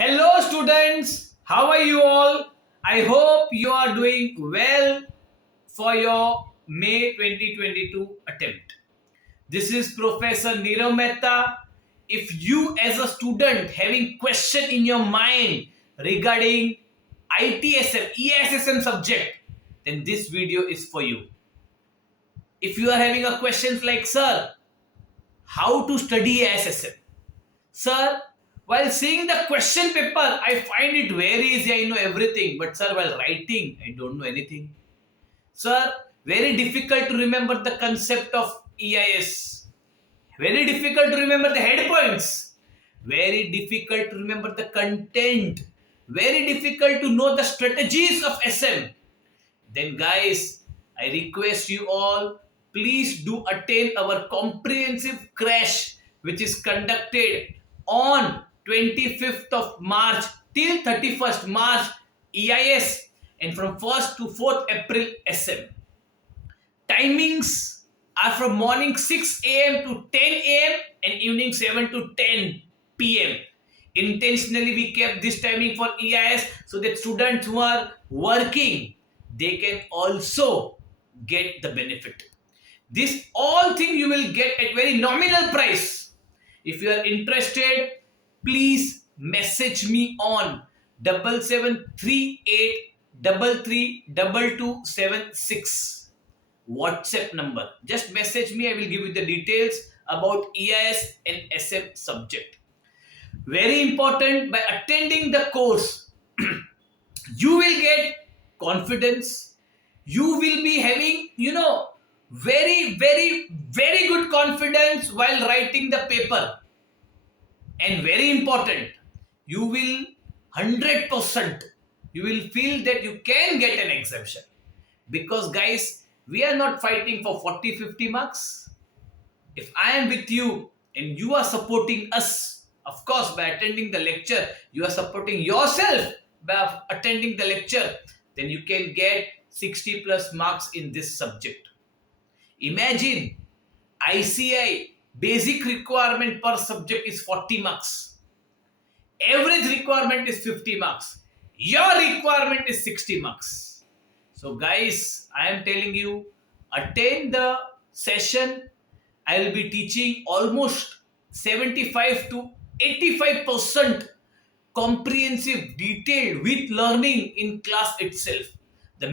Hello students, how are you all? I hope you are doing well for your May 2022 attempt. This is Professor Nirav Mehta. If you as a student having question in your mind regarding ITSM, ESSM subject, then this video is for you. If you are having a questions like, sir, how to study ESSM? Sir, while seeing the question paper, I find it very easy. I know everything. But sir, while writing, I don't know anything. Sir, very difficult to remember the concept of EIS. Very difficult to remember the head points. Very difficult to remember the content. Very difficult to know the strategies of SM. Then guys, I request you all, please do attend our comprehensive crash which is conducted on 25th of March till 31st March EIS and from 1st to 4th April SM. Timings are from morning 6 a.m. to 10 a.m. and evening 7 to 10 p.m. Intentionally we kept this timing for EIS so that students who are working, they can also get the benefit. This all thing you will get at very nominal price. If you are interested, please message me on 7738332276 WhatsApp number. Just message me. I will give you the details about EIS and SM subject. Very important, by attending the course, you will get confidence. You will be having, very good confidence while writing the paper. And very important, you will 100%, you will feel that you can get an exemption. Because guys, we are not fighting for 40-50 marks. If I am with you and you are supporting us, of course, by attending the lecture, you are supporting yourself by attending the lecture, then you can get 60 plus marks in this subject. Imagine ICI basic requirement per subject is 40 marks. Average requirement is 50 marks. Your requirement is 60 marks. So guys, I am telling you, attend the session. I will be teaching almost 75 to 85% comprehensive, detailed with learning in class itself.